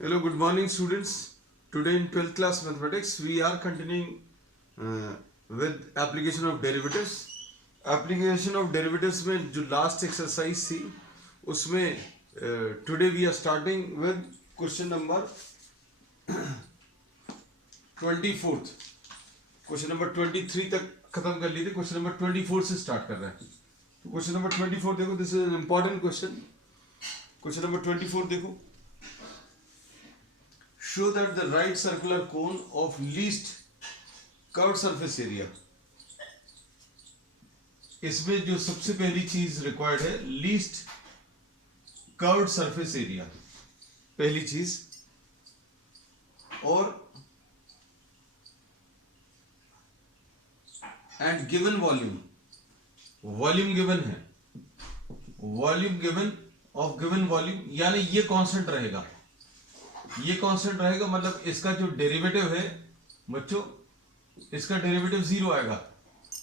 Hello, good morning, students. Today in 12th class mathematics, we are continuing with application of derivatives. Application of derivatives में जो last exercise थी, उसमें today we are starting with question number 24th. Question number 23 तक खत्म कर ली थी. Question number 24 से start कर रहे हैं. तो question number 24 देखो. This is an important question. Question number 24 देखो. Show that the right circular cone of least curved surface area. इसमें जो सबसे पहली चीज रिक्वायर्ड है लीस्ट कर्व्ड सरफेस एरिया, पहली चीज. और and given volume, volume given है, volume given of given volume, यानी ये कांस्टेंट रहेगा. ये कांस्टेंट रहेगा मतलब इसका जो डेरिवेटिव है बच्चों, इसका डेरिवेटिव जीरो आएगा.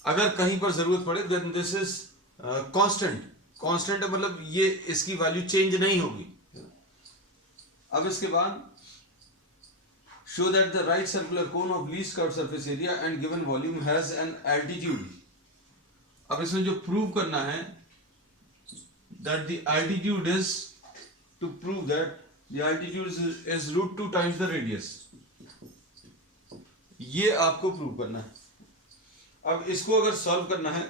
अगर कहीं पर जरूरत पड़े then this is constant. Constant है मतलब ये इसकी वैल्यू चेंज नहीं होगी. अब इसके बाद show that the right circular cone of least curved surface area and given volume has an altitude. अब इसमें जो प्रूव करना है that the altitude is, to prove that the altitude is root 2 times the radius. ये आपको prove करना है. अब इसको अगर सॉल्व करना है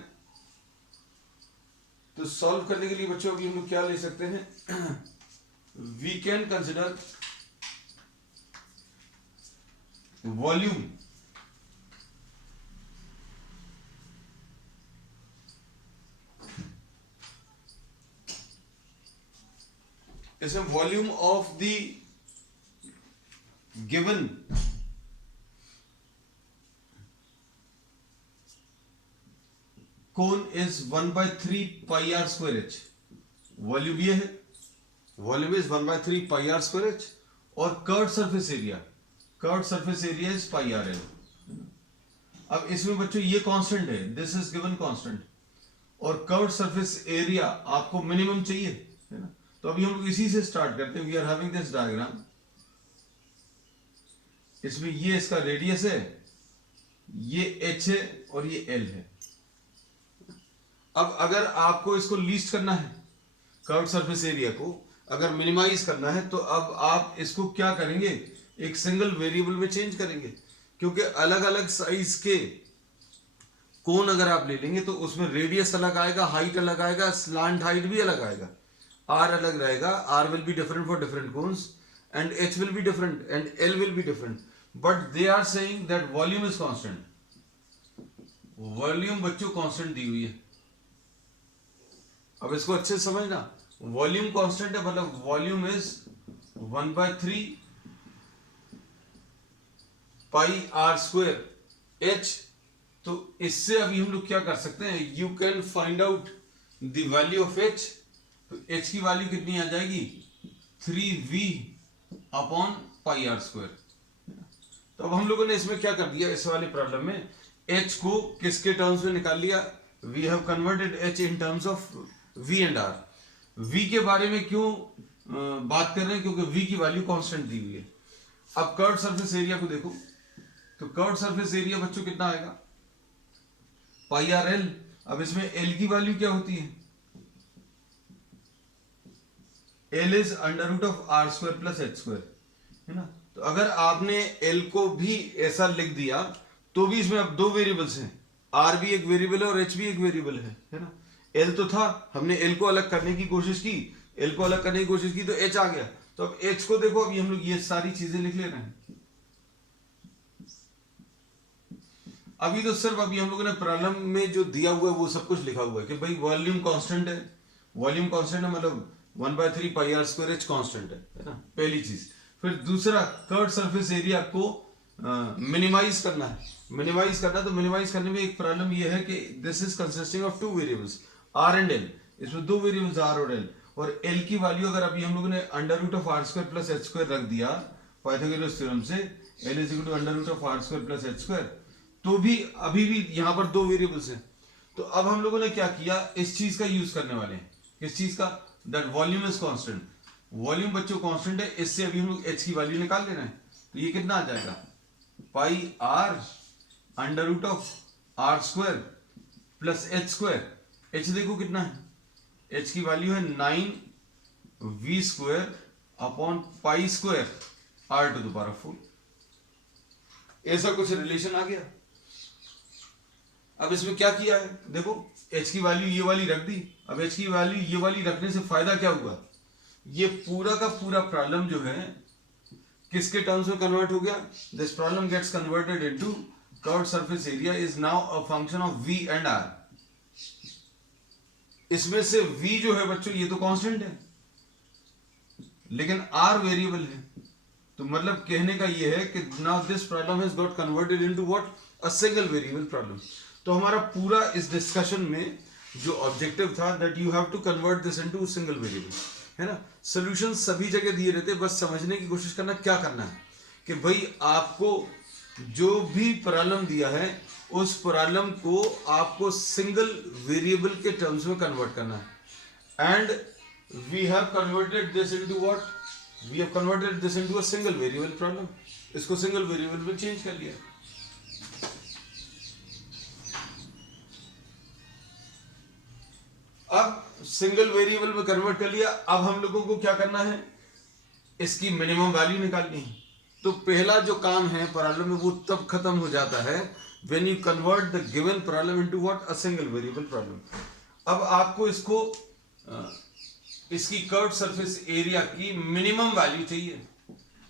तो सॉल्व करने के लिए बच्चों अभी हम लोग क्या ले सकते हैं, वी कैन कंसिडर वॉल्यूम. इसमें volume of the given cone is 1/3 pi r square h. Volume ये है, volume is 1/3 pi r square h. और curved surface area, curved surface area is pi r l. अब इसमें बच्चों ये constant है, this is given constant. और curved surface area आपको मिनिमम चाहिए, है ना. तो अभी हम लोग इसी से स्टार्ट करते हैं. We are having this diagram. इसमें ये इसका रेडियस है, ये h है और ये l है. अब अगर आपको इसको लीस्ट करना है, कर्व्ड सरफेस एरिया को अगर मिनिमाइज करना है, तो अब आप इसको क्या करेंगे, एक सिंगल वेरिएबल में चेंज करेंगे. क्योंकि अलग अलग साइज के कोन अगर आप ले लेंगे तो उसमें रेडियस अलग आएगा, हाइट अलग आएगा, स्लांट हाइट भी अलग आएगा, r अलग रहेगा. r will be different for different cones and h will be different and l will be different, but they are saying that volume is constant. Volume बच्चों कांस्टेंट दी हुई है. अब इसको अच्छे से समझना, वॉल्यूम कांस्टेंट है मतलब volume is 1/3 pi r square h. तो इससे अभी हम लोग क्या कर सकते हैं, you can find out the value of h. तो h की वैल्यू कितनी आ जाएगी, 3v upon pi r square. तो अब हम लोगों ने इसमें क्या कर दिया, इस वाले प्रॉब्लम में h को किसके टर्म्स में निकाल लिया, we have converted h in terms of v and r. v के बारे में क्यों बात कर रहे हैं, क्योंकि v की वैल्यू कांस्टेंट दी हुई है. अब कर्व्ड सरफेस एरिया को देखो, तो कर्व्ड सरफेस एरिया बच्चों कितना आएगा, पाई आर एल. अब इसमें l की वैल्यू क्या होती है, L is under root of r square plus h square, है ना. तो अगर आपने L को भी ऐसा लिख दिया तो भी इसमें अब दो वेरिएबल्स हैं, R भी एक वेरिएबल है और H भी एक वेरिएबल है ना. L तो था, हमने L को अलग करने की कोशिश की, L को अलग करने की कोशिश की तो H आ गया. तो अब H को देखो, अभी हम लोग ये सारी चीजें लिख ले रहे हैं. अभी तो सिर्फ अभी हम लोगों ने प्रॉब्लम में जो दिया हुआ है वो सब कुछ लिखा हुआ है कि भाई वॉल्यूम कांस्टेंट है, वॉल्यूम कांस्टेंट है मतलब 1/3 pi r square H constant है ना, पहली चीज. फिर दूसरा, कर्व्ड सरफेस एरिया को मिनिमाइज करना है. मिनिमाइज करना, तो मिनिमाइज करने में एक प्रॉब्लम ये है कि this is consisting of two variables r and l. इसमें दो वेरिएबल्स आर और एल, और एल की वैल्यू अगर अभी हम लोगों ने under root of r square plus h square रख दिया पाइथागोरस थ्योरम से, l is equal to under root of r square plus h square, तो भी अभी भी यहां पर दो वेरिएबल्स हैं. तो अब हम लोगों ने क्या किया, इस चीज का यूज करने वाले हैं. किस चीज का, that volume is constant. Volume बच्चों कांस्टेंट है, इससे अभी हम लोग एच की वैल्यू निकाल लेना है, तो ये कितना आ जाएगा pi r under root of r square plus h square. H देखो कितना है, एच की वैल्यू है 9v square upon pi square r to the power 4। ऐसा कुछ रिलेशन आ गया। अब इसमें क्या किया है, देखो h की वैल्यू ये वाली रख दी। अब h की वैल्यू ये वाली रखने से फायदा क्या हुआ, ये पूरा का पूरा प्रॉब्लम जो है किसके टर्म्स में कन्वर्ट हो गया, this problem gets converted into curved surface area is now a function of v and r। इसमें से v जो है बच्चों ये तो कांस्टेंट है, लेकिन r वेरिएबल है। तो मतलब कहने का ये है कि now this problem has got converted into what, a single variable problem. तो हमारा पूरा इस डिस्कशन में जो ऑब्जेक्टिव था that you have to convert this into single variable, है ना। सॉल्यूशन सभी जगह दिए रहते, बस समझने की कोशिश करना क्या करना है कि भाई आपको जो भी प्रॉब्लम दिया है उस प्रॉब्लम को आपको सिंगल वेरिएबल के टर्म्स में कन्वर्ट करना है। And we have converted this into what, we have converted this into a single variable problem. इसको सिंगल वेरिएबल में चेंज कर लिया। अब सिंगल वेरिएबल में कन्वर्ट कर लिया, अब हम लोगों को क्या करना है, इसकी मिनिमम वैल्यू निकालनी है। तो पहला जो काम है प्रॉब्लम में वो तब खत्म हो जाता है when you convert the given problem into what, a single variable problem. अब आपको इसको इसकी कर्व्ड सरफेस एरिया की मिनिमम वैल्यू चाहिए।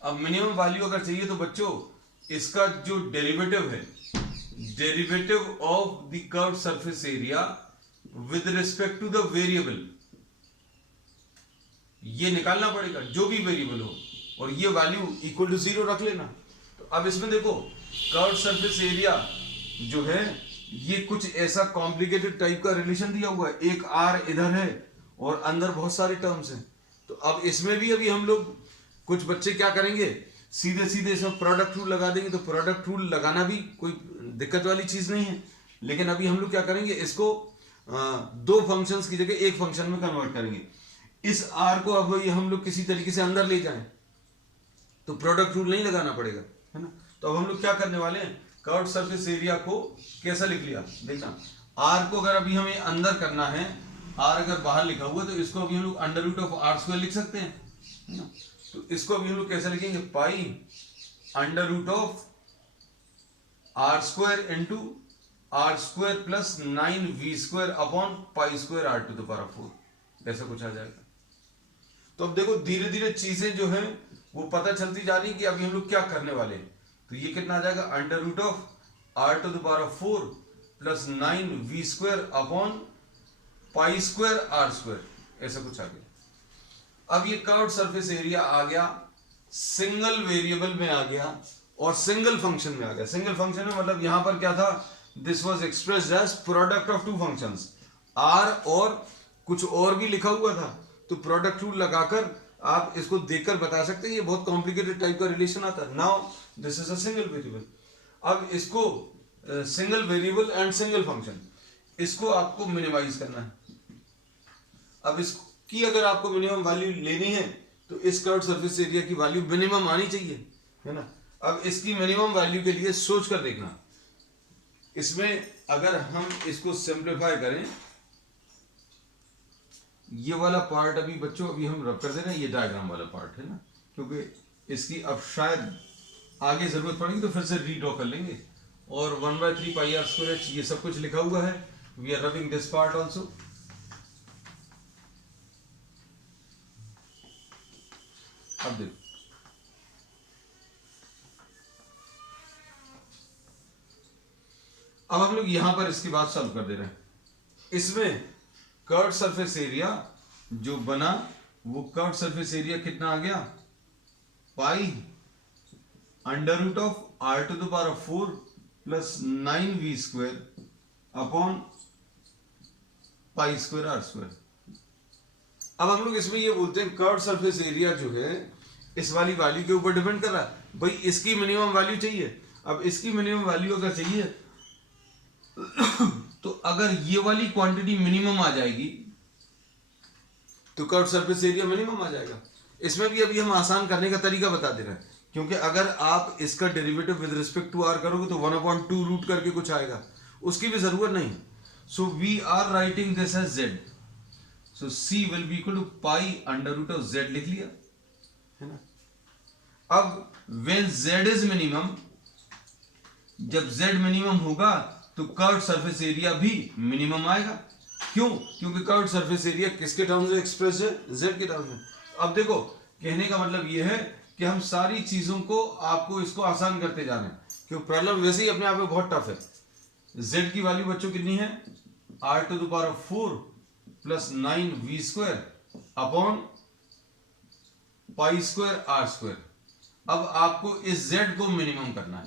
अब मिनिमम वैल्यू अगर चाहिए तो बच्चों इसका जो डेरिवेटिव है, derivative of the curved surface area with respect to the variable, ये निकालना पड़ेगा जो भी वेरिएबल हो, और ये वैल्यू इक्वल टू 0 रख लेना। तो अब इसमें देखो कर्व्ड सरफेस एरिया जो है ये कुछ ऐसा कॉम्प्लिकेटेड टाइप का रिलेशन दिया हुआ है, एक आर इधर है और अंदर बहुत सारे टर्म्स हैं। तो अब इसमें भी अभी हम लोग कुछ बच्चे क्या करेंगे, सीधे सीधे इसमें प्रोडक्ट रूल लगा देंगे। तो प्रोडक्ट रूल लगाना भी कोई दिक्कत वाली चीज नहीं है, लेकिन अभी हम लोग क्या करेंगे, इसको दो फंक्शंस की जगह एक फंक्शन में कन्वर्ट करेंगे। इस आर को अब ये हम लोग किसी तरीके से अंदर ले जाएं तो प्रोडक्ट रूल नहीं लगाना पड़ेगा, है ना। तो अब हम लोग क्या करने वाले हैं, कर्व्ड सरफेस एरिया को कैसा लिख लिया, देखना आर को अगर अभी हमें अंदर करना है, आर अगर बाहर लिखा हुआ तो इसको अभी हम लोग under root of r square लिख सकते हैं, है ना। तो इसको अभी हम लोग कैसे लिखेंगे, pi under root of r square into r square plus 9v square upon pi square r to the power 4, ऐसा कुछ आ जाएगा। तो अब देखो धीरे धीरे चीजें जो है वो पता चलती जा रही कि अभी हम लोग क्या करने वाले हैं। तो ये कितना आ जाएगा, under root of r to the power 4 plus 9v square upon pi square r square, ऐसा कुछ आ गया। अब ये कर्व्ड सरफेस एरिया आ गया, सिंगल वेरिएबल में आ गया और सिंगल फंक्शन में आ गया। सिंगल फंक्शन में मतलब यहां पर क्या था, this was expressed as product of two functions, r और कुछ और भी लिखा हुआ था। तो प्रोडक्ट रूल लगाकर आप इसको देखकर बता सकते हैं, ये बहुत कॉम्प्लिकेटेड टाइप का रिलेशन आता है। Now this is a single variable. अब इसको single variable and single function, इसको आपको मिनिमाइज करना है। अब इसकी अगर आपको मिनिमम वैल्यू लेनी है तो इस कर्व्ड सरफेस एरिया की वैल्यू मिनिमम आनी चाहिए, है ना। अब इसकी मिनिमम वैल्यू के लिए सोच कर देखना, इसमें अगर हम इसको सिंप्लीफाई करें, ये वाला पार्ट अभी बच्चों अभी हम रब कर दे रहे हैं, ये डायग्राम वाला पार्ट है ना, क्योंकि इसकी अब शायद आगे जरूरत पड़ेगी तो फिर से रीड्रॉ कर लेंगे। और 1/3 पाई आर स्क्वायर ये सब कुछ लिखा हुआ है, we are rubbing this part also. अब देखो अब हम लोग यहां पर इसकी बात सॉल्व कर दे रहे हैं। इसमें कर्व्ड सरफेस एरिया जो बना वो कर्व्ड सरफेस एरिया कितना आ गया, pi under root of r to the power 4 plus 9v square upon pi square r square. अब हम लोग इसमें ये बोलते हैं कर्व्ड सरफेस एरिया जो है इस वाली वैल्यू के ऊपर डिपेंड कर रहा है, भाई इसकी मिनिमम वैल्यू चाहिए। अब इसकी मिनिमम वैल्यू अगर चाहिए तो अगर ये वाली क्वांटिटी मिनिमम आ जाएगी तो कर्व्ड सरफेस एरिया मिनिमम आ जाएगा। इसमें भी अभी हम आसान करने का तरीका बता दे रहे हैं, क्योंकि अगर आप इसका derivative with respect to r करोगे तो 1/2 रूट करके कुछ आएगा, उसकी भी जरूरत नहीं। So we are writing this as z, so c will be equal to pi under root of z लिख लिया, है ना। अब व्हेन जेड इज मिनिमम, जब जेड मिनिमम होगा तो कर्व सरफेस एरिया भी मिनिमम आएगा। क्यों? क्योंकि कर्व सरफेस एरिया किसके टर्म्स में एक्सप्रेस है? जेड के टर्म्स में। अब देखो, कहने का मतलब यह है कि हम सारी चीजों को आपको इसको आसान करते जा रहे हैं, क्योंकि प्रॉब्लम वैसे ही अपने आप में बहुत टफ है। जेड की वैल्यू बच्चों कितनी है? r⁴ plus 9v² upon π² r²। अब आपको इस z को मिनिमम करना है।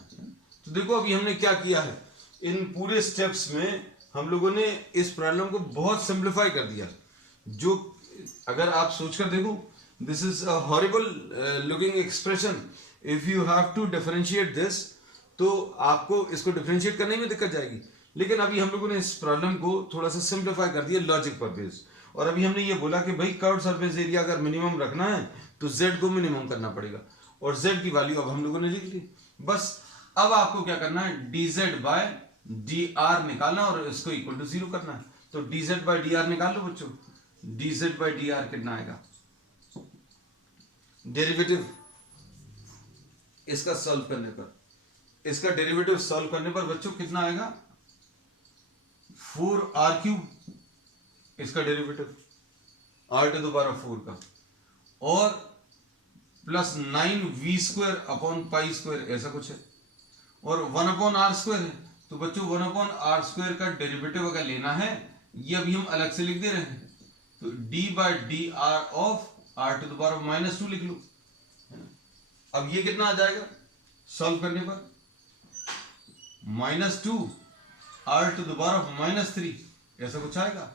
तो देखो अभी हमने क्या किया है, इन पूरे स्टेप्स में हम लोगों ने इस प्रॉब्लम को बहुत सिंप्लीफाई कर दिया। जो अगर आप सोचकर देखो, this is a horrible looking expression, if you have to differentiate this, तो आपको इसको डिफरेंशिएट करने में दिक्कत जाएगी। लेकिन अभी हम लोगों ने इस प्रॉब्लम को थोड़ा सा सिंप्लीफाई कर दिया लॉजिक पर बेस्ड। और अभी हमने ये बोला कि भाई कर्व सरफेस एरिया अगर मिनिमम रखना है तो z को मिनिमम करना पड़ेगा, और z की वैल्यू अब हम लोगों ने लिख ली। बस अब आपको क्या करना है, dz/dr निकालना और इसको इक्वल टू 0 करना है। तो dz/dr निकाल लो बच्चों। dz/dr कितना आएगा? डेरिवेटिव इसका सॉल्व करने पर, इसका डेरिवेटिव सॉल्व करने पर बच्चों कितना आएगा? 4r³ इसका डेरिवेटिव r⁴ का, और प्लस 9v² अपॉन π², ऐसा कुछ है, और 1/r² है। तो बच्चों 1/r² का डेरिवेटिव अगर लेना है, ये अभी हम अलग से लिख दे रहे हैं, तो d/dr ऑफ r⁻² लिख लो। अब ये कितना आ जाएगा सॉल्व करने पर? -2 r⁻³ ऐसा कुछ आएगा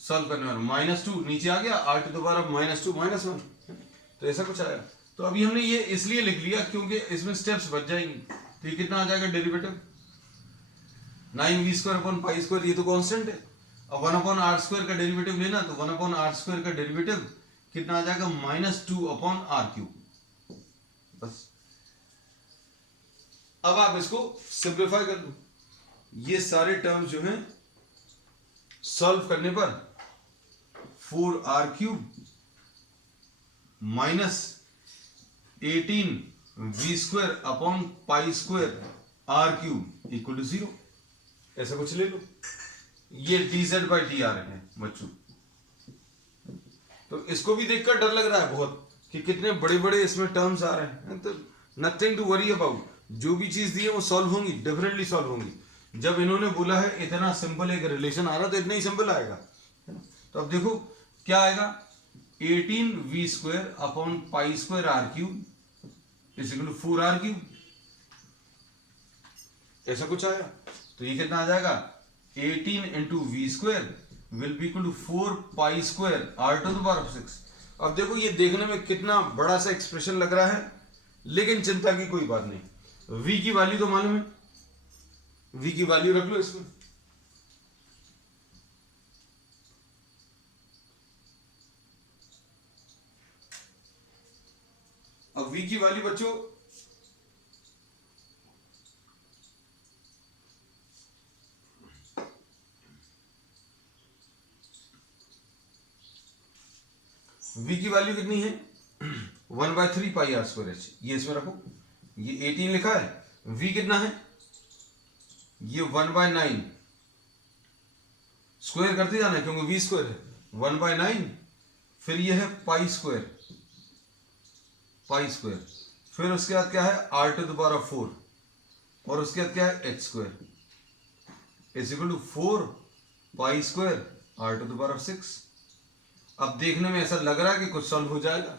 सॉल्व करने पर। -2 नीचे आ गया, r⁻² -1, तो ऐसा कुछ आया। तो अभी हमने ये इसलिए लिख लिया क्योंकि इसमें स्टेप्स बच जाएंगी। तो ये कितना आ जाएगा डेरिवेटिव? 9v² अपॉन π², ये तो कांस्टेंट है। अब 1/r² का डेरिवेटिव लेना, तो 1/r² का डेरिवेटिव कितना आ जाएगा? -2/r³। बस अब आप इसको सिंप्लीफाई कर लो। ये सारे टर्म्स जो हैं सॉल्व करने पर 4r³ minus 18v² upon π² r³ equal to 0, ऐसा कुछ ले लो। ये dz/dr है बच्चों। तो इसको भी देखकर डर लग रहा है बहुत कि कितने बड़े बड़े इसमें टर्म्स आ रहे हैं। तो नथिंग टू वरी अबाउट, जो भी चीज दी है वो सॉल्व होंगी, डेफिनेटली सॉल्व होंगी। जब इन्होंने बोला है इतना सिंपल एक रिलेशन आ रहा, तो इतना ही सिंपल आएगा। तो अब देखो क्या आएगा, 18v² upon π² r³ is equal to 4r³, ऐसा कुछ आया। तो ये कितना आ जाएगा, 18 into v² will be equal to 4 π² r⁻⁶। अब देखो ये देखने में कितना बड़ा सा एक्सप्रेशन लग रहा है, लेकिन चिंता की कोई बात नहीं। v की वैल्यू तो मालूम है, v की वैल्यू रख लो इसमें। अब v की वैल्यू बच्चों v की वैल्यू कितनी है, 1/3 πr²h। ये इसमें रखो, ये 18 लिखा है, v कितना है, ये 1/9, स्क्वायर करते जाना है क्योंकि v² है, 1/9, फिर ये है π², फिर उसके बाद क्या है r⁴, और उसके बाद क्या है h² is equal to 4 π² r⁻⁶। अब देखने में ऐसा लग रहा है कि कुछ सॉल्व हो जाएगा,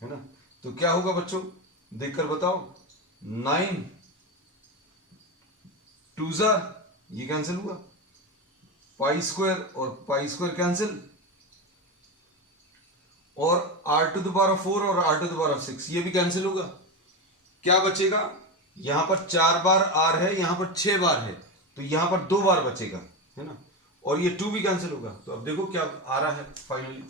है ना। तो क्या होगा बच्चों, देखकर बताओ। 9 2s ये कैंसिल हुआ, π² और π² कैंसिल, और r⁴ और r⁻⁶ ये भी कैंसिल होगा। क्या बचेगा, यहां पर 4 बार r है, यहां पर 6 बार है, तो यहां पर 2 बार बचेगा, है ना। और ये 2 भी कैंसिल होगा। तो अब देखो क्या आ रहा है फाइनली,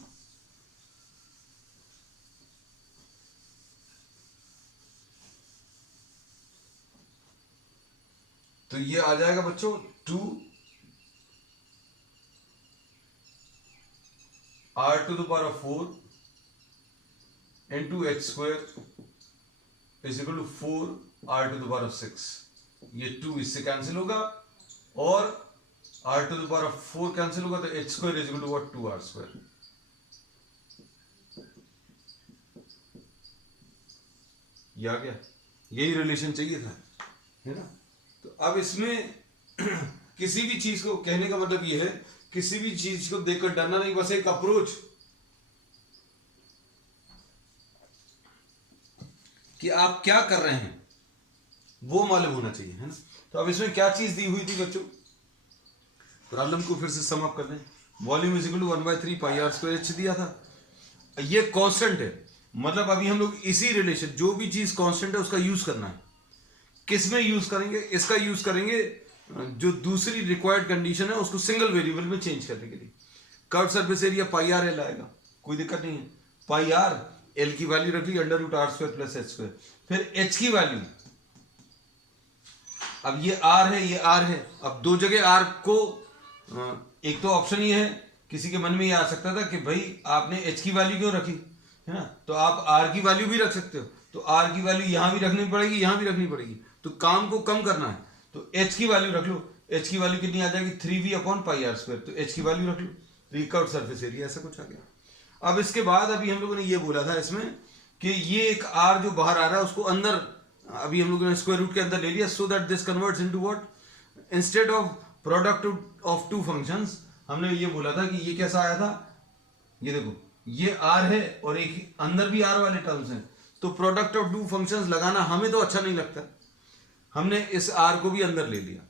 तो ये आ जाएगा बच्चों 2 r to the power of 4 into h square is equal to 4 r to the power of 6। ये 2 इससे कैंसिल होगा और r to the power of 4 cancel होगा, तो h square is equal to what, 2r square। ये आ गया, यही relation चाहिए था, है ना। तो अब इसमें किसी भी चीज को कहने का मतलब ये है, किसी भी चीज को देखकर डरना नहीं, बस एक अप्रोच कि आप क्या कर रहे हैं वो मालूम होना चाहिए, है ना। तो अब इसमें क्या चीज दी हुई थी बच्चों, प्रॉब्लम को फिर से सम अप कर लें। Volume is equal to 1/3 pi r square h दिया था, ये कांस्टेंट है, मतलब अभी हम लोग इसी रिलेशन, जो भी चीज कांस्टेंट है उसका यूज करना है। किस में यूज करेंगे, इसका यूज करेंगे जो दूसरी रिक्वायर्ड कंडीशन है उसको सिंगल वेरिएबल में चेंज करने के लिए। Curve surface area pi r L आएगा, कोई दिक्कत नहीं है। पाई आर एल की वैल्यू रख ली √r² प्लस h स्क्वायर, फिर h की वैल्यू, अब ये r है ये r है, अब दो जगह r को, एक तो ऑप्शन ये है, किसी के मन में ये आ सकता था कि भाई आपने h की वैल्यू क्यों रखी, है ना, तो आप r की वैल्यू भी रख सकते हो, तो r की वैल्यू यहां भी रखनी पड़ेगी, यहां भी रखनी पड़ेगी, तो काम को कम करना है तो h की वैल्यू रख लो। h की वैल्यू कितनी आ जाएगी, 3v/πr², तो h की वैल्यू रख लो, रिकर्व सरफेस एरिया ऐसा कुछ आ गया। अब इसके बाद अभी हम लोगों ने ये बोला था इसमें कि ये एक r जो बाहर आ रहा है उसको अंदर, अभी हम लोगों ने स्क्वायर रूट के अंदर ले लिया, so that this converts into what, instead of product of two functions, हमने ये बोला था कि ये कैसा आया था, ये देखो ये r है और एक अंदर भी r वाले टर्म्स हैं, तो प्रोडक्ट ऑफ टू फंक्शंस लगाना हमें तो अच्छा नहीं लगता, हमने इस r को भी अंदर ले लिया,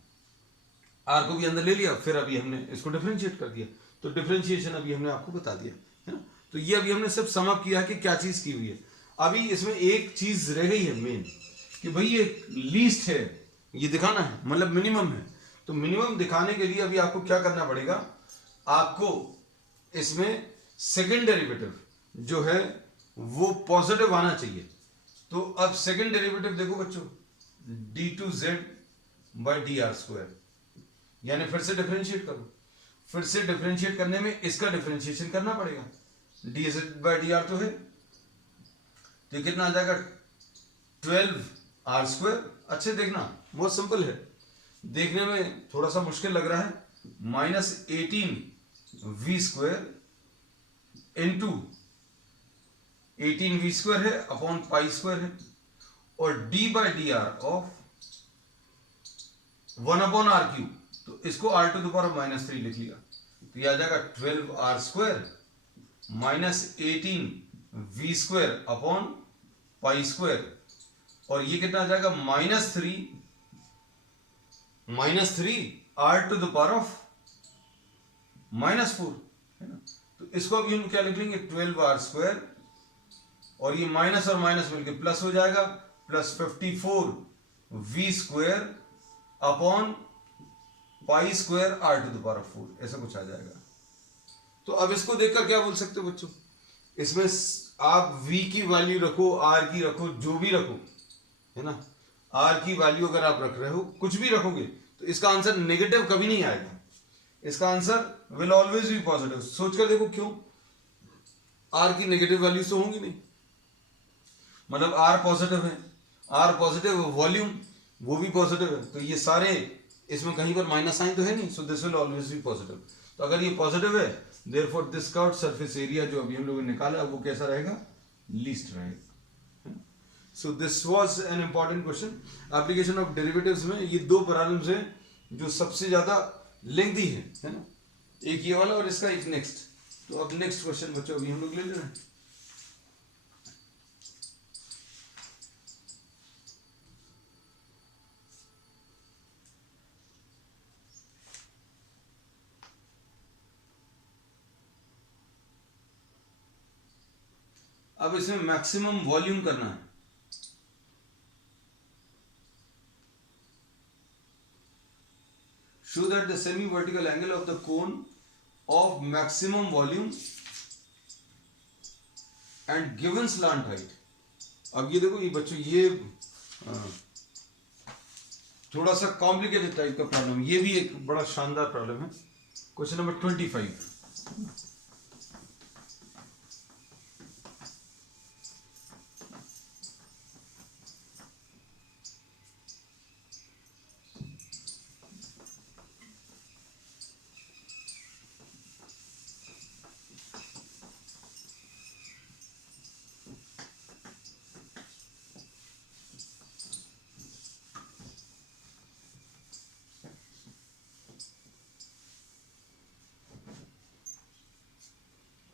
r को भी अंदर ले लिया, फिर अभी हमने इसको डिफरेंशिएट कर दिया, तो डिफरेंशिएशन अभी हमने आपको बता दिया, है ना। तो ये अभी हमने सिर्फ सम अप किया कि क्या चीज की हुई है। अभी इसमें एक चीज रह गई है मेन, कि भाई ये लीस्ट है, ये दिखाना है, मतलब मिनिमम है, तो मिनिमम दिखाने के लिए अभी आपको क्या करना पड़ेगा, आपको इसमें सेकेंड डेरिवेटिव जो है वो पॉजिटिव आना चाहिए। तो अब सेकेंड डेरिवेटिव देखो बच्चों, d2z/dr², यानी फिर से डिफरेंशिएट करो, फिर से डिफरेंशिएट करने में इसका डिफरेंशिएशन करना पड़ेगा, dz/dr तो है, तो कितना आ जाएगा 12r²। अच्छे देखना, बहुत सिंपल है, देखने में थोड़ा सा मुश्किल लग रहा है, -18v² इंटू 18v² है अपॉन π² है, और d/dr ऑफ 1/r³, तो इसको r⁻³ लिख लिया, तो यह आ जाएगा 12r² -18v² अपॉन π², और ये कितना आ जाएगा -3 r⁻⁻⁴, है ना। तो इसको अभी हम क्या लिख लेंगे, 12r² और ये माइनस और माइनस मिलके प्लस हो जाएगा, प्लस 54v² अपॉन π² r⁴, ऐसा कुछ आ जाएगा। तो अब इसको देखकर क्या बोल सकते हो बच्चों, इसमें आप v की वैल्यू रखो, r की रखो, जो भी रखो, है ना, r की वैल्यू अगर आप रख रहे हो, कुछ भी रखोगे, तो इसका आंसर नेगेटिव कभी नहीं आएगा, इसका answer will always be positive. सोचकर देखो क्यों, r की नेगेटिव वैल्यूज तो होंगी नहीं, मतलब r पॉजिटिव है, r पॉजिटिव, वॉल्यूम वो भी पॉजिटिव है, तो ये सारे इसमें कहीं पर माइनस साइन तो है नहीं, so this will always be positive. तो अगर ये पॉजिटिव है, therefore this curved surface area जो अभी हम लोगों ने निकाला वो कैसा रहेगा, लीस्ट रहेगा। So this was an important question. Application of derivatives में ये दो प्रॉब्लम्स हैं जो सबसे ज्यादा लेंथी है ना, एक ये वाला और इसका एक नेक्स्ट। तो अब नेक्स्ट क्वेश्चन बच्चों अभी हम लोग ले ले रहे हैं। अब इसमें मैक्सिमम वॉल्यूम करना है, show that the semi vertical angle of the cone of maximum volume and given slant height। अब ये देखो ये बच्चों, ये थोड़ा सा कॉम्प्लिकेटेड टाइप का प्रॉब्लम, ये भी एक बड़ा शानदार प्रॉब्लम है। Question number 25।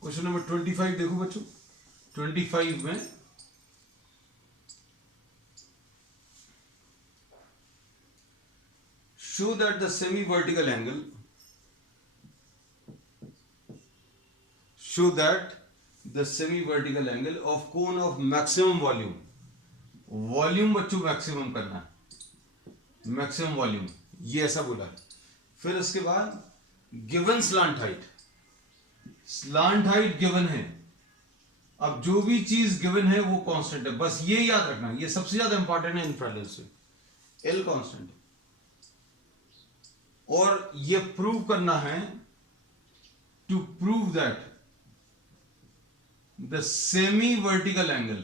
क्वेश्चन नंबर 25 देखो बच्चों। 25 में show that the semi vertical angle, show that the semi vertical angle of cone of maximum volume, volume बच्चों मैक्सिमम करना है, मैक्सिमम वॉल्यूम, ये ऐसा बोला है। फिर उसके बाद given slant height, slant height given है। अब जो भी चीज गिवन है वो कांस्टेंट है, बस ये याद रखना, ये सबसे ज्यादा इंपॉर्टेंट है इन प्रॉब्लम्स से, एल कांस्टेंट। और ये प्रूव करना है, to prove that the semi vertical angle,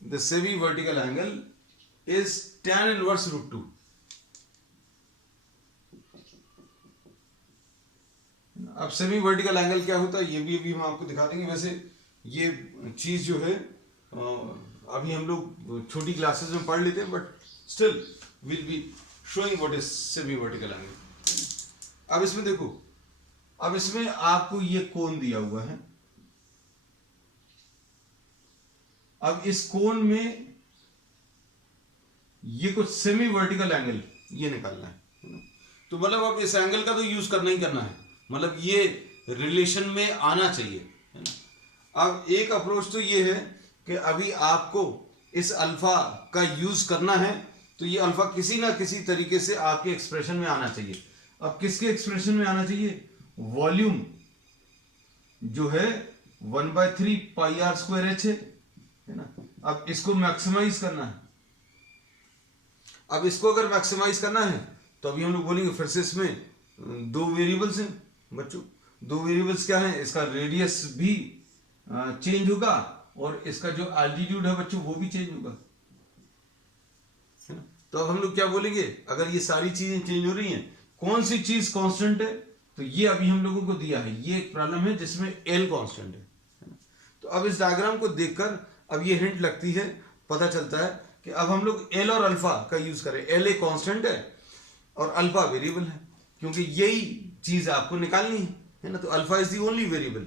the semi vertical angle is tan inverse √2। अब सेमी वर्टिकल एंगल क्या होता है ये भी अभी हम आपको दिखा देंगे। वैसे ये चीज जो है अभी हम लोग छोटी क्लासेस में पढ़ लेते हैं, but still will be showing what is semi vertical angle. अब इसमें देखो, अब इसमें आपको ये कोण दिया हुआ है। अब इस कोण में ये कुछ सेमी वर्टिकल एंगल ये निकालना है। तो मतलब अब इस एंगल का तो यूज करना ही करना है, मतलब ये रिलेशन में आना चाहिए, है ना। अब एक अप्रोच तो ये है कि अभी आपको इस अल्फा का यूज करना है, तो ये अल्फा किसी ना किसी तरीके से आपके एक्सप्रेशन में आना चाहिए। अब किसके एक्सप्रेशन में आना चाहिए? वॉल्यूम जो है 1/3 πr² है ना। अब इसको मैक्सिमाइज करना है। अब इसको अगर मैक्सिमाइज करना है तो अभी हम लोग बोलेंगे फिर से इसमें दो वेरिएबल्स हैं बच्चों। दो वेरिएबल्स क्या हैं? इसका रेडियस भी चेंज होगा और इसका जो एल्टीट्यूड है बच्चों वो भी चेंज होगा, है ना। तो अब हम लोग क्या बोलेंगे, अगर ये सारी चीजें चेंज हो रही हैं, कौन सी चीज कांस्टेंट है? तो ये अभी हम लोगों को दिया है, ये एक प्रॉब्लम है जिसमें एल कांस्टेंट है। तो अब इस डायग्राम को देखकर अब ये हिंट लगती है, पता चलता है कि अब हम लोग एल और अल्फा का यूज करें। एल एक कांस्टेंट है और अल्फा वेरिएबल है, क्योंकि यही चीज आपको निकालनी है ना। तो alpha is the only variable.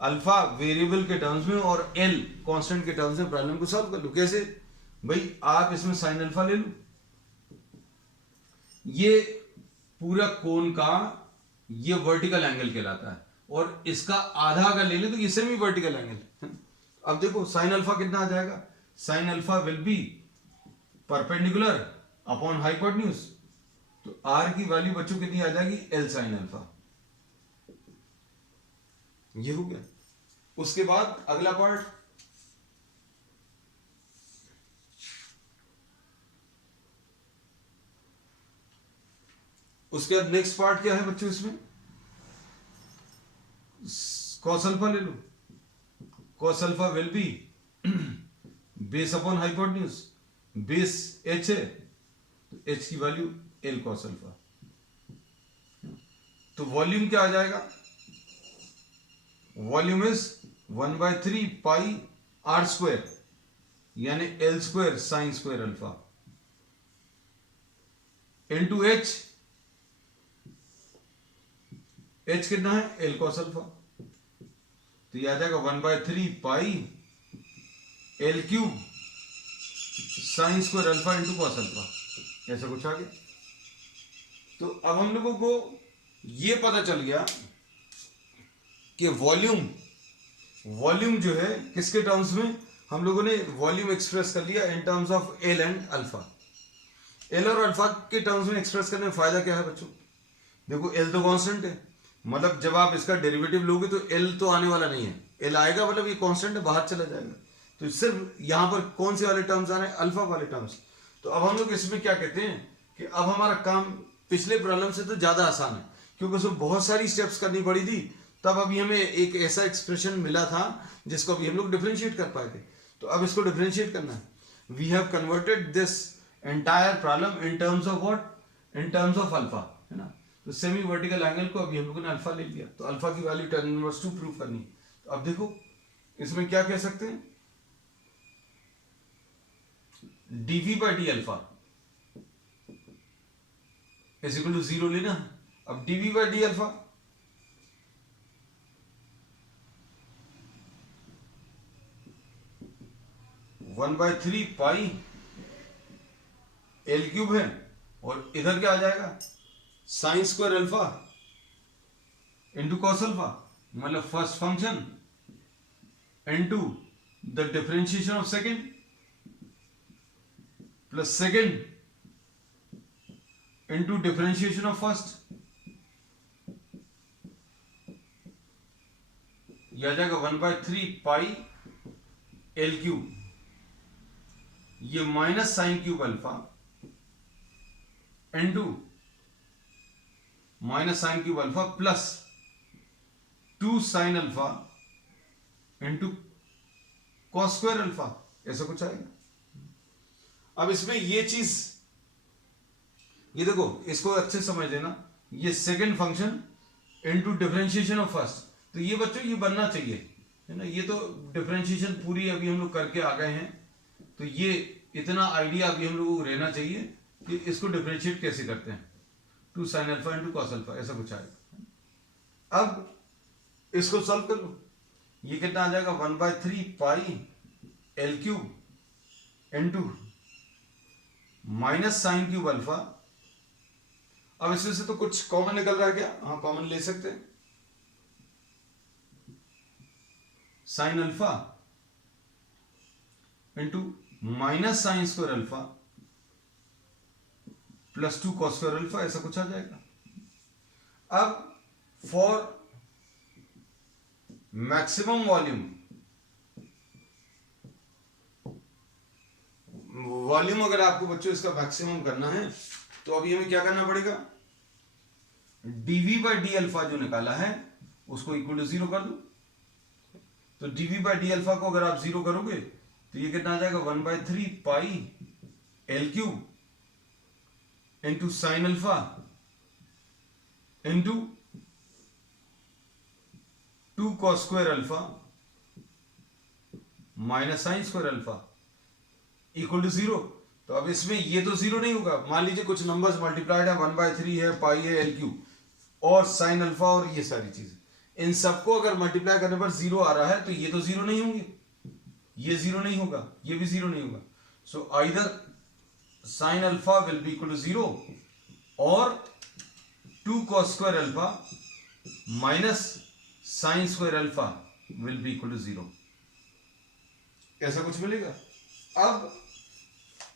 Alpha variable के टर्म्स में और एल कांस्टेंट के टर्म्स में प्रॉब्लम को सॉल्व कर लो। कैसे भाई? आप इसमें साइन अल्फा ले लो, ये पूरा कोण का ये वर्टिकल एंगल कहलाता है, और इसका आधा अगर ले ले तो ये सेमी वर्टिकल एंगल। अब देखो साइन अल्फा कितना आ जाएगा? Sign alpha will B perpendicular upon hypotenuse. तो आर की वैल्यू बच्चों कितनी आ जाएगी? L sine alpha. ये हो गया। उसके बाद अगला पार्ट, उसके बाद नेक्स्ट पार्ट क्या है बच्चों? इसमें कॉस अल्फा ले लो। Cos alpha will be base upon hypotenuse. Base h है तो एच की वैल्यू एल कॉस अल्फा। तो वॉल्यूम क्या आ जाएगा? वॉल्यूम इज 1/3 πr², यानी L² sine square alpha into h. H कितना है? L cos alpha. तो ये आ जाएगा 1/3 πL³ sine square alpha into cos alpha, ऐसा कुछ आ गया। तो अब हम लोगों को ये पता चल गया कि वॉल्यूम जो है किसके टर्म्स में, हम लोगों ने वॉल्यूम एक्सप्रेस कर लिया इन terms of L and alpha. L और अल्फा के टर्म्स में एक्सप्रेस करने में फायदा क्या है बच्चों? देखो एल तो कांस्टेंट है, मतलब जब आप इसका डेरिवेटिव लोगे तो एल तो आने वाला नहीं है। एल आएगा मतलब ये कांस्टेंट है, बाहर चला जाएगा। तो सिर्फ यहां पर कौन से वाले टर्म्स आ रहे हैं, अल्फा वाले टर्म्स। तो अब हम लोग इसमें क्या कहते हैं कि अब हमारा काम पिछले प्रॉब्लम से तो ज्यादा आसान है, क्योंकि उसमें बहुत सारी स्टेप्स करनी पड़ी थी, तब अभी हमें एक ऐसा एक्सप्रेशन मिला था जिसको अभी हम लोग डिफरेंशिएट कर पाए थे। तो अब इसको डिफरेंशिएट करना है। We have converted this entire problem in terms of what, in terms of alpha, है ना। तो सेमी वर्टिकल एंगल को अभी हम लोगों ने अल्फा ले लिया, तो अल्फा की वैल्यू tan इनवर्स 2 प्रूव करनी है। तो अब देखो इसमें क्या कह सकते हैं, dv by d alpha is equal to 0 लेना। अब dv by d alpha 1/3 pi l cube है, और इधर क्या आ जाएगा, sine square alpha into cos alpha, मतलब first function into the differentiation of second plus second into differentiation of first, यह आ जाएगा 1/3 पाई एल क्यूब, ये minus sine cube alpha into minus sine cube alpha plus 2 sine alpha into cos square alpha, ऐसा कुछ आएगा। अब इसमें ये चीज, ये देखो इसको अच्छे समझ लेना, ये second function into differentiation of first, तो ये बच्चों ये बनना चाहिए, है ना। ये तो डिफरेंशिएशन पूरी अभी हम लोग करके आ गए हैं, तो ये इतना आइडिया अभी हम लोगों को रहना चाहिए कि इसको डिफरेंशिएट कैसे करते हैं। 2 sine alpha into cos alpha, ऐसा कुछ आएगा। अब इसको सॉल्व कर लो, ये कितना आ जाएगा 1/3 pi l cube into minus sine cube alpha. अब इसमें से तो कुछ कॉमन निकल रहा है क्या, हाँ कॉमन ले सकते हैं, sign alpha into minus sine square alpha plus 2 cos square alpha, ऐसा कुछ आ जाएगा। अब फॉर मैक्सिमम वॉल्यूम, वॉल्यूम अगर आपको बच्चों इसका मैक्सिमम करना है तो अभी हमें क्या करना पड़ेगा, dv बाई डी अल्फा जो निकाला है उसको इक्वल टू 0 कर दो। तो dv बाई डी अल्फा को अगर आप 0 करोगे तो ये कितना आ जाएगा 1/3 pi l cube into sine alpha into 2 cos square alpha minus sine square alpha equal to 0। तो अब इसमें ये तो 0 नहीं होगा, मान लीजिए कुछ नंबर्स मल्टीप्लाइड है, 1/3 है, पाई है, एल क्यूब और साइन अल्फा और ये सारी चीजें, इन सबको अगर मल्टीप्लाई करने पर 0 आ रहा है तो ये तो 0 नहीं होंगे, ये 0 नहीं होगा, ये भी 0 नहीं होगा। So either sine alpha will be equal to 0 और 2 cos square alpha minus sine square alpha will be equal to 0, ऐसा कुछ मिलेगा। अब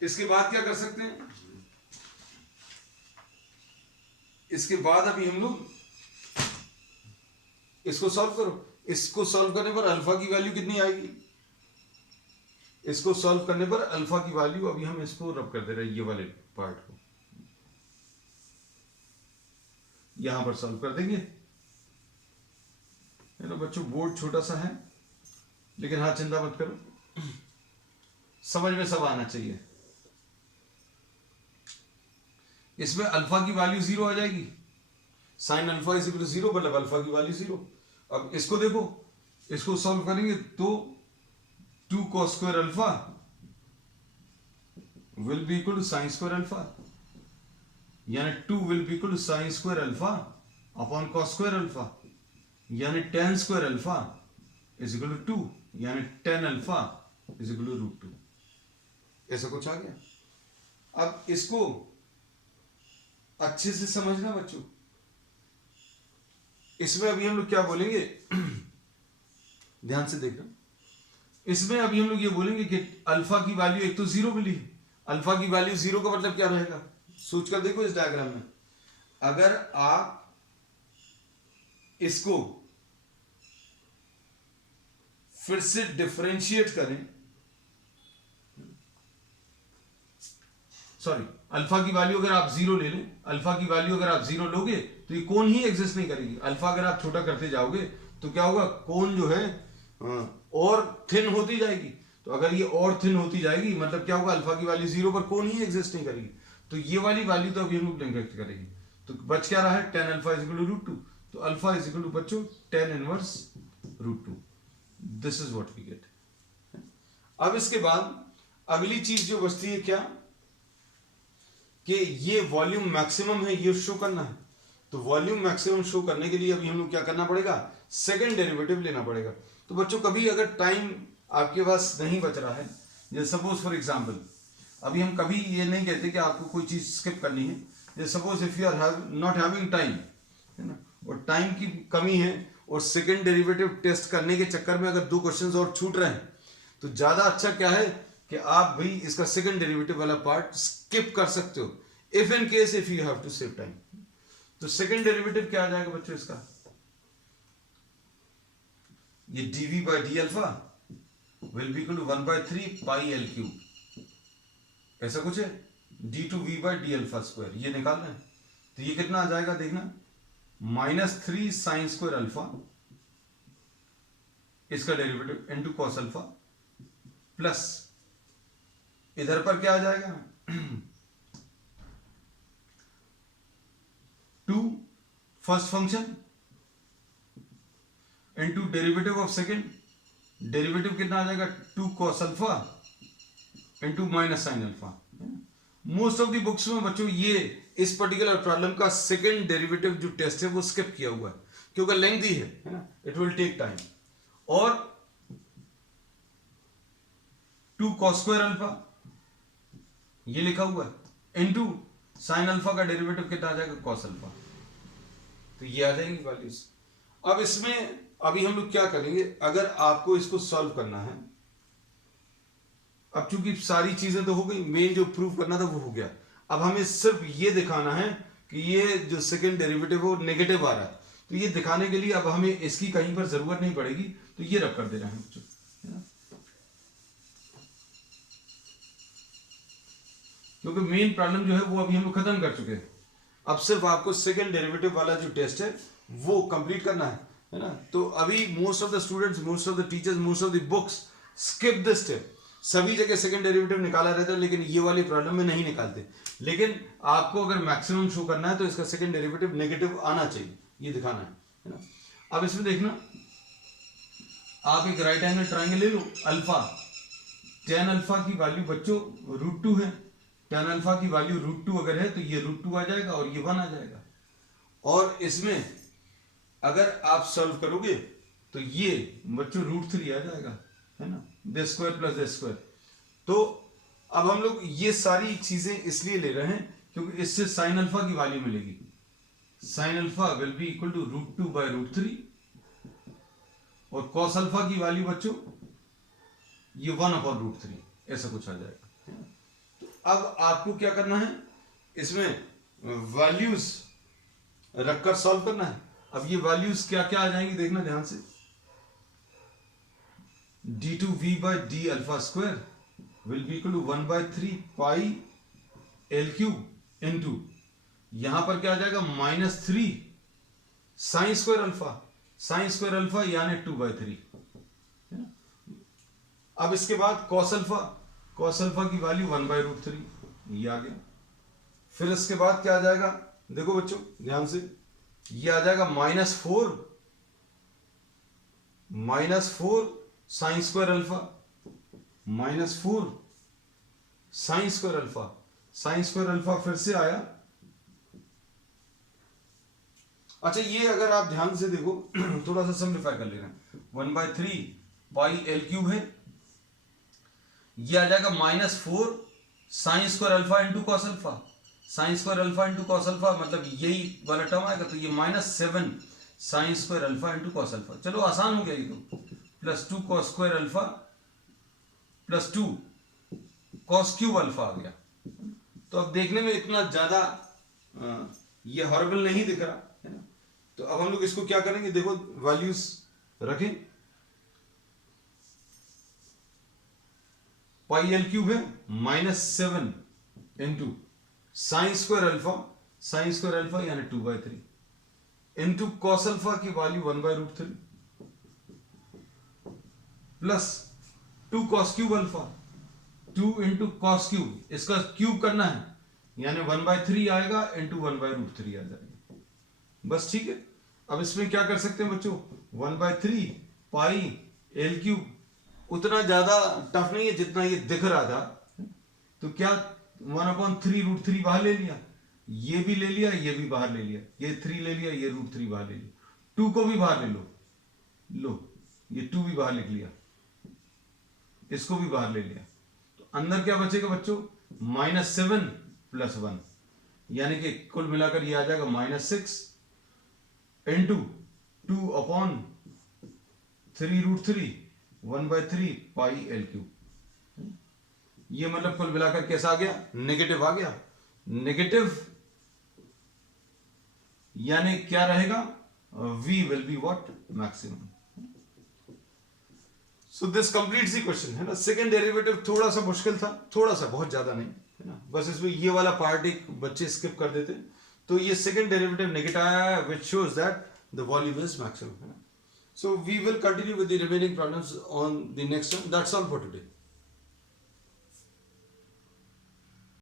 इसके बाद क्या कर सकते हैं, इसके बाद अभी हम लोग इसको सॉल्व करो, इसको सॉल्व करने पर अल्फा की वैल्यू कितनी आएगी, इसको सॉल्व करने पर अल्फा की वैल्यू, अभी हम इसको रब कर दे रहे हैं ये वाले पार्ट को, यहां पर सॉल्व कर देंगे, है ना बच्चों। बोर्ड छोटा सा है लेकिन हाँ चिंता मत करो, समझ में सब आना चाहिए। इसमें अल्फा की वैल्यू 0 आ जाएगी, sine alpha is equal to 0 मतलब अल्फा की वैल्यू 0। अब इसको देखो, इसको सॉल्व करेंगे तो 2 cos square alpha will be equal to sine square alpha, यानी 2 will be equal to sine square alpha upon cos square alpha, यानी tan square alpha is equal to 2, यानी tan alpha is equal to √2, ऐसा कुछ आ गया। अब इसको अच्छे से समझना बच्चों, इसमें अभी हम लोग क्या बोलेंगे ध्यान से देखना, इसमें अभी हम लोग ये बोलेंगे कि अल्फा की वैल्यू एक तो 0 मिली, अल्फा की वैल्यू 0 का मतलब क्या रहेगा, सोच कर देखो इस डायग्राम में, अगर आप इसको फिर से डिफरेंशिएट करें सॉरी, अल्फा की वैल्यू अगर आप 0 ले लें, अल्फा की वैल्यू अगर आप 0 लोगे तो ये कोन ही एग्जिस्ट नहीं करेगी। अल्फा अगर आप छोटा करते जाओगे तो क्या होगा, कोन जो है और थिन होती जाएगी। तो अगर ये और थिन होती जाएगी मतलब क्या होगा, अल्फा की वैल्यू 0 पर कोन ही एग्जिस्ट नहीं करेगी। तो ये वाली वैल्यू तो अभी हम लोग नेगलेक्ट करेंगे। तो बच क्या रहा है, tan alpha is equal to root 2। तो अल्फा इज इक्वल टू बच्चों tan inverse root 2। This is what we get. अब इसके बाद अगली चीज जो बचती है क्या, कि ये वॉल्यूम मैक्सिमम है, ये शो करना है। तो वॉल्यूम मैक्सिमम शो करने के लिए अभी हम लोग क्या करना पड़ेगा, सेकंड डेरिवेटिव लेना पड़ेगा। तो बच्चों कभी अगर टाइम आपके पास नहीं बच रहा है, जैसे सपोज फॉर एग्जांपल, अभी हम कभी ये नहीं कहते कि आपको कोई चीज स्किप करनी है। जैसे suppose if you are not having time, है ना, और टाइम की कमी है और सेकंड डेरिवेटिव टेस्ट करने के चक्कर में अगर 2 क्वेश्चंस और छूट रहे हैं, तो ज्यादा अच्छा क्या है कि आप भाई इसका सेकंड डेरिवेटिव वाला पार्ट स्किप कर सकते हो, if in case if you have to save time. तो सेकंड डेरिवेटिव क्या आ जाएगा बच्चों इसका, ये dv by d alpha will be equal to 1/3 pi l cube, ऐसा कुछ है, d2v by d alpha square, ये निकालना है। तो ये कितना आ जाएगा देखना, -3 साइन स्क्वायर अल्फा, इसका derivative into cos alpha, plus इधर पर क्या आ जाएगा 2 first function into derivative of second, derivative कितना आ जाएगा 2 cos alpha into minus sine alpha. Most of the books में बच्चों ये इस पर्टिकुलर प्रॉब्लम का सेकंड डेरिवेटिव जो टेस्ट है वो स्किप किया हुआ है, क्योंकि लेंथी है ना, इट विल टेक टाइम। और 2 कॉस स्क्वायर अल्फा ये लिखा हुआ है इनटू साइन अल्फा का डेरिवेटिव कितना आ जाएगा कॉस अल्फा। तो ये आ जाएंगी वैल्यूज। अब इसमें अभी हम लोग क्या करेंगे, अगर आपको इसको सॉल्व करना है, अब चूंकि सारी चीजें तो हो गई, मेन जो प्रूव करना था वो हो गया। अब हमें सिर्फ ये दिखाना है कि ये जो सेकंड डेरिवेटिव है वो नेगेटिव आ रहा है। तो ये दिखाने के लिए अब हमें इसकी कहीं पर जरूरत नहीं पड़ेगी, तो ये रब कर दे रहे हैं बच्चों, है ना, क्योंकि मेन प्रॉब्लम जो है वो अभी हम लोग खत्म कर चुके हैं। अब सिर्फ आपको सेकंड डेरिवेटिव वाला जो टेस्ट है वो कंप्लीट करना है ना। तो अभी most of the students, most of the teachers, most of the books skip this step. सभी जगह सेकंड डेरिवेटिव निकाला रहता है, लेकिन ये वाली प्रॉब्लम में नहीं निकालते। लेकिन आपको अगर मैक्सिमम शो करना है तो इसका सेकंड डेरिवेटिव नेगेटिव आना चाहिए, ये दिखाना है ना। अब इसमें देखना, आप एक राइट एंगल ट्राइंगल ले लो, अल्फा, tan अल्फा की वैल्यू बच्चों √2 है। tan अल्फा की वैल्यू √2 अगर है तो ये √2 आ जाएगा और ये 1 आ जाएगा। और इसमें अगर आप सॉल्व करोगे तो ये बच्चों √3 आ जाएगा, है ना, दे स्क्वायर प्लस दे स्क्वायर। तो अब हम लोग ये सारी चीजें इसलिए ले रहे हैं क्योंकि इससे साइन अल्फा की वैल्यू मिलेगी। Sine alpha will be equal to √2 by √3 और कॉस अल्फा की वैल्यू बच्चों ये 1/√3, ऐसा कुछ आ जाएगा। तो अब आपको क्या करना है, इसमें वैल्यूज रखकर सॉल्व करना है। अब ये वैल्यूज क्या क्या आ जाएंगी देखना ध्यान से, d2v by d alpha square will be equal to 1/3 pi l cube into, यहां पर क्या आ जाएगा -3 sine square alpha, sine square alpha यानी 2/3। अब इसके बाद कॉस अल्फा, कॉस अल्फा की वैल्यू 1/√3, ये आ गया। फिर इसके बाद क्या आ जाएगा, देखो बच्चों ध्यान से, ये आ जाएगा -4 sine square alpha, -4 sine square alpha, sine square alpha फिर से आया। अच्छा ये अगर आप ध्यान से देखो थोड़ा सा सिंप्लीफाई कर लेना, 1/3 पाई एल क्यूब है, ये आ जाएगा -4 sine square alpha into cos alpha, sine square alpha into cos alpha मतलब यही वाला टर्म आएगा। तो ये -7 sine square alpha into cos alpha, चलो आसान हो गया ये तो, +2 cos square alpha +2 cos cube alpha आ गया। तो अब देखने में इतना ज्यादा ये हॉरिबल नहीं दिख रहा है ना। तो अब हम लोग इसको क्या करेंगे, देखो वैल्यूज रखें, पाई एल क्यूब है -7 इंटू साइन स्क्वायर अल्फा यानी 2/3 इंटू कॉस अल्फा की value 1/√3 plus 2 cos cube alpha 2 into cos cube, इसका क्यूब करना है यानी 1/3 आएगा इंटू 1/√3 आ जाएगा। बस ठीक है। अब इसमें क्या कर सकते हैं बच्चों, 1/3 पाई एल क्यूब, उतना ज्यादा टफ नहीं है जितना ये दिख रहा था। तो क्या 1/3√3 बाहर ले लिया, ये भी ले लिया, ये भी बाहर ले लिया, ये 3 ले लिया, ये √3 बाहर ले लिया, 2 को भी बाहर ले लो, ये 2 भी बाहर लिख लिया, इसको भी बाहर ले लिया। तो अंदर क्या बचेगा बच्चों, -7 + 1 यानी कि कुल मिलाकर ये आ जाएगा -6 इंटू 2/3√3 1/3 पाई एल क्यूब। ये मतलब कुल मिलाकर कैसा आ गया, नेगेटिव आ गया। नेगेटिव यानी क्या रहेगा, v will be what, maximum. So this completes the question, है ना। सेकंड डेरिवेटिव थोड़ा सा मुश्किल था, थोड़ा सा, बहुत ज्यादा नहीं, है ना। बस इसमें ये वाला पार्ट एक बच्चे स्किप कर देते। तो ये सेकंड डेरिवेटिव नेगेटिव आया है, which shows that the volume is maximum, है ना। So we will continue with the remaining problems on the next one. That's all for today.